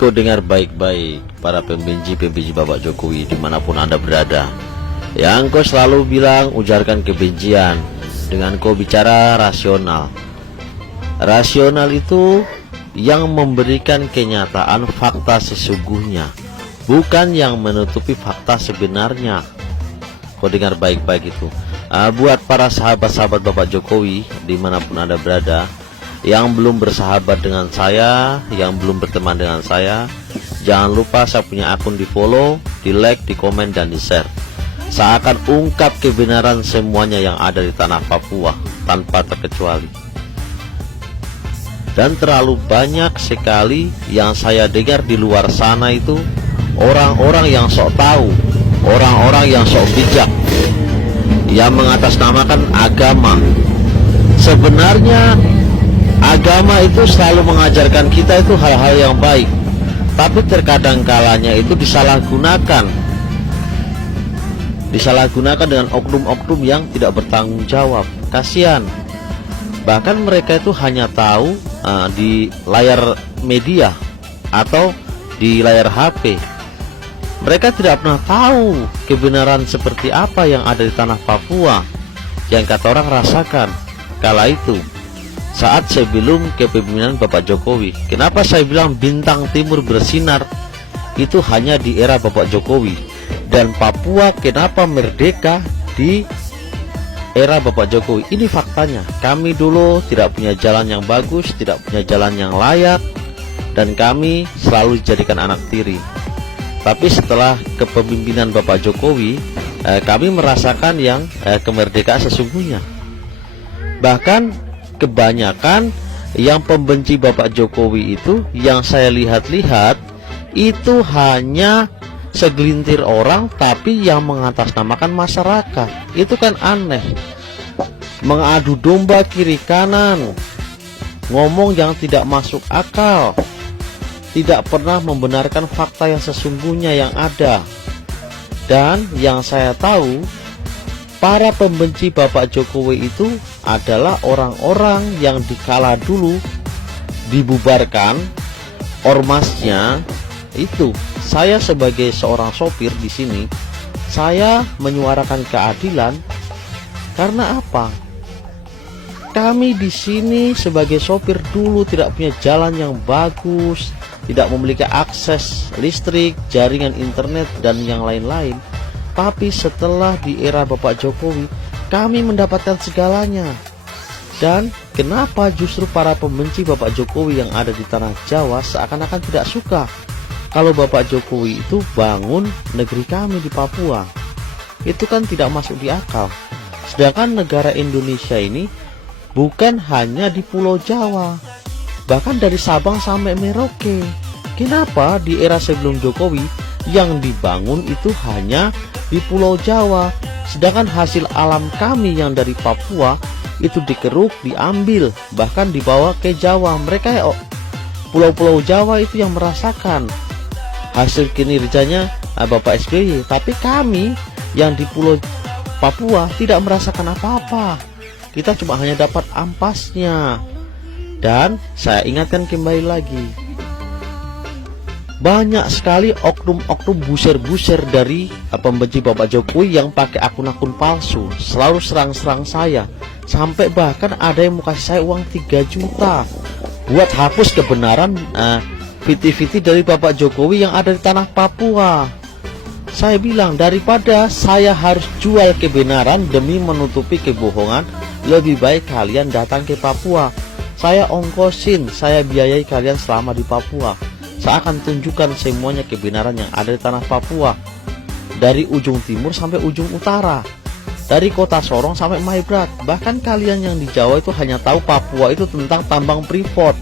Kau dengar baik-baik para pembenci-pembenci Bapak Jokowi dimanapun Anda berada. Yang kau selalu bilang ujarkan kebencian dengan kau bicara rasional. Rasional itu yang memberikan kenyataan fakta sesungguhnya, bukan yang menutupi fakta sebenarnya. Kau dengar baik-baik itu. Buat para sahabat-sahabat Bapak Jokowi dimanapun Anda berada, yang belum bersahabat dengan saya, yang belum berteman dengan saya, jangan lupa saya punya akun, di follow, di like, di komen, dan di share. Saya akan ungkap kebenaran semuanya yang ada di tanah Papua tanpa terkecuali. Dan terlalu banyak sekali yang saya dengar di luar sana itu orang-orang yang sok tahu, orang-orang yang sok bijak, yang mengatasnamakan agama. Sebenarnya agama itu selalu mengajarkan kita itu hal-hal yang baik, tapi terkadang kalanya itu disalahgunakan dengan oknum-oknum yang tidak bertanggung jawab. Kasihan. Bahkan mereka itu hanya tahu di layar media atau di layar HP. Mereka tidak pernah tahu kebenaran seperti apa yang ada di tanah Papua yang kata orang rasakan kala itu, saat sebelum kepemimpinan Bapak Jokowi. Kenapa saya bilang bintang timur bersinar? Itu hanya di era Bapak Jokowi. Dan Papua kenapa merdeka di era Bapak Jokowi? Ini faktanya. Kami dulu tidak punya jalan yang bagus, tidak punya jalan yang layak, dan kami selalu dijadikan anak tiri. Tapi setelah kepemimpinan Bapak Jokowi, kami merasakan yang kemerdekaan sesungguhnya. Bahkan kebanyakan yang pembenci Bapak Jokowi itu, yang saya lihat-lihat itu hanya segelintir orang, tapi yang mengatasnamakan masyarakat. Itu kan aneh. Mengadu domba kiri kanan, ngomong yang tidak masuk akal, tidak pernah membenarkan fakta yang sesungguhnya yang ada. Dan yang saya tahu, para pembenci Bapak Jokowi itu adalah orang-orang yang dikala dulu dibubarkan ormasnya. Itu saya sebagai seorang sopir di sini, saya menyuarakan keadilan. Karena apa? Kami di sini sebagai sopir dulu tidak punya jalan yang bagus, tidak memiliki akses listrik, jaringan internet, dan yang lain-lain. Tapi setelah di era Bapak Jokowi, kami mendapatkan segalanya. Dan kenapa justru para pembenci Bapak Jokowi yang ada di tanah Jawa seakan-akan tidak suka kalau Bapak Jokowi itu bangun negeri kami di Papua? Itu kan tidak masuk di akal. Sedangkan negara Indonesia ini bukan hanya di Pulau Jawa, bahkan dari Sabang sampai Merauke. Kenapa di era sebelum Jokowi yang dibangun itu hanya di Pulau Jawa, sedangkan hasil alam kami yang dari Papua itu dikeruk, diambil, bahkan dibawa ke Jawa? Mereka pulau-pulau Jawa itu yang merasakan hasil kinerjanya Bapak SBY, tapi kami yang di Pulau Papua tidak merasakan apa-apa. Kita cuma hanya dapat ampasnya. Dan saya ingatkan kembali lagi, banyak sekali oknum-oknum buser-buser dari pembenci Bapak Jokowi yang pakai akun-akun palsu, selalu serang-serang saya. Sampai bahkan ada yang mau kasih saya uang 3 juta buat hapus kebenaran viti-viti dari Bapak Jokowi yang ada di tanah Papua. Saya bilang, daripada saya harus jual kebenaran demi menutupi kebohongan, lebih baik kalian datang ke Papua. Saya ongkosin, saya biayai kalian selama di Papua. Saya akan tunjukkan semuanya kebenaran yang ada di tanah Papua, dari ujung timur sampai ujung utara, dari kota Sorong sampai Maibrat. Bahkan kalian yang di Jawa itu hanya tahu Papua itu tentang tambang Freeport,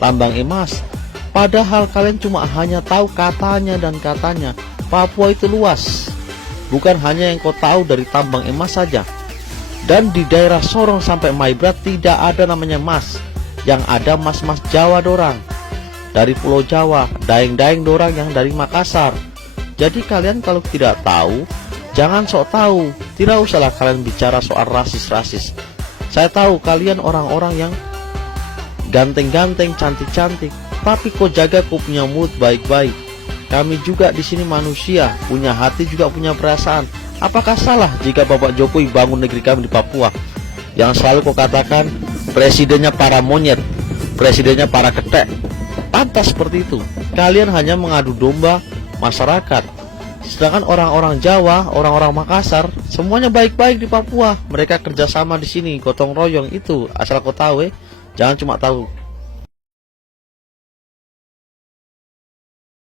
tambang emas. Padahal kalian cuma hanya tahu katanya dan katanya. Papua itu luas, bukan hanya yang kau tahu dari tambang emas saja. Dan di daerah Sorong sampai Maibrat tidak ada namanya emas. Yang ada mas-mas Jawa dorang, dari Pulau Jawa, daeng-daeng dorang yang dari Makassar. Jadi kalian kalau tidak tahu, jangan sok tahu. Tidak usahlah kalian bicara soal rasis-rasis. Saya tahu kalian orang-orang yang ganteng-ganteng, cantik-cantik, Tetapi kau jaga kau punya mulut baik-baik. Kami juga di sini manusia, punya hati juga punya perasaan. Apakah salah jika Bapak Jokowi bangun negeri kami di Papua? Yang selalu kau katakan presidennya para monyet, presidennya para ketek. Pantas seperti itu. Kalian hanya mengadu domba masyarakat. Sedangkan orang-orang Jawa, orang-orang Makassar, semuanya baik-baik di Papua. Mereka kerjasama di sini, gotong royong itu. Asal kau tahu, jangan cuma tahu